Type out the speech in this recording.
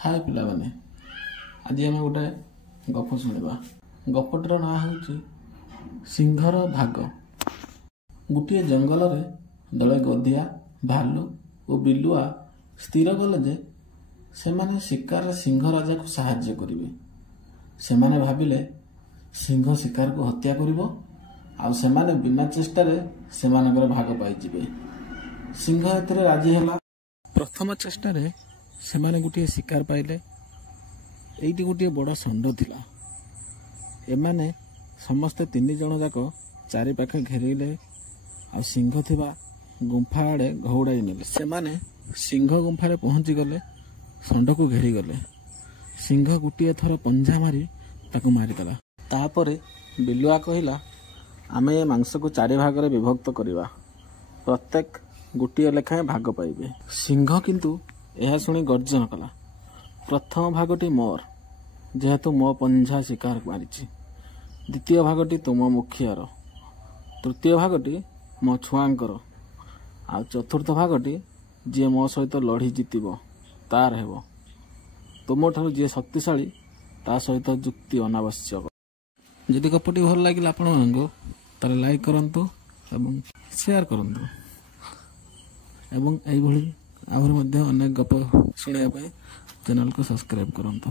हाय पिलाने आज आम गोटे गप शुणा गपटर ना हूँ सिंहर भाग। गोटे जंगल में दले गधिया भालू और बिलुआ स्थिर कले जे सेमाने शिकार सिंह राजा को साहाय्य करेंगे। सेमाने भाविले सिंह शिकार को हत्या करिवो आउ सेमाने बिना चेष्टा सेमानकर भाग पाइजिबे। सिंह एतरे राजी हैला। प्रथम चेष्टा रे सेमाने गोटे शिकार पाइले। एइटी गोटे बड़ षंड थिला। एमाने समस्ते 3 जण जाक चारि पाखे घेरिले आ सिंह थिबा गुंफा आड़े घौड़ाई नेले। सेमाने सिंह गुंफारे पहुंची गले, षंड को घेरी गले। सिंह गोटे थर पंजा मारी ताकू मारिदेला। तापरे बिलुआ कहिला आमे ए मांस को 4 भाग रे विभक्त करिवा, प्रत्येक गोटे लेखाएं भाग पाइबे। सिंह किंतु यह शुणी गर्जन कला, प्रथम भागटी मोर, जेहेतु मो पंजा शिकार मारिछि। द्वितीय भागटी तुम मुखियार, तृतीय भागटी मो छुआंकर, आ चतुर्थ भागटी जे मो सहित लड़ी जितिबो तार हेबो। तुम ठारू जे शक्तिशाली ता सहित जुक्ति अनावश्यक। जदि गपटी भल लागिला आपण मानगो ताले लाइक करंतु एवं शेयर करंतु एवं एई भली आहुर मध्य अनेक गप सुनिया पाए चैनल को सब्सक्राइब करंतु।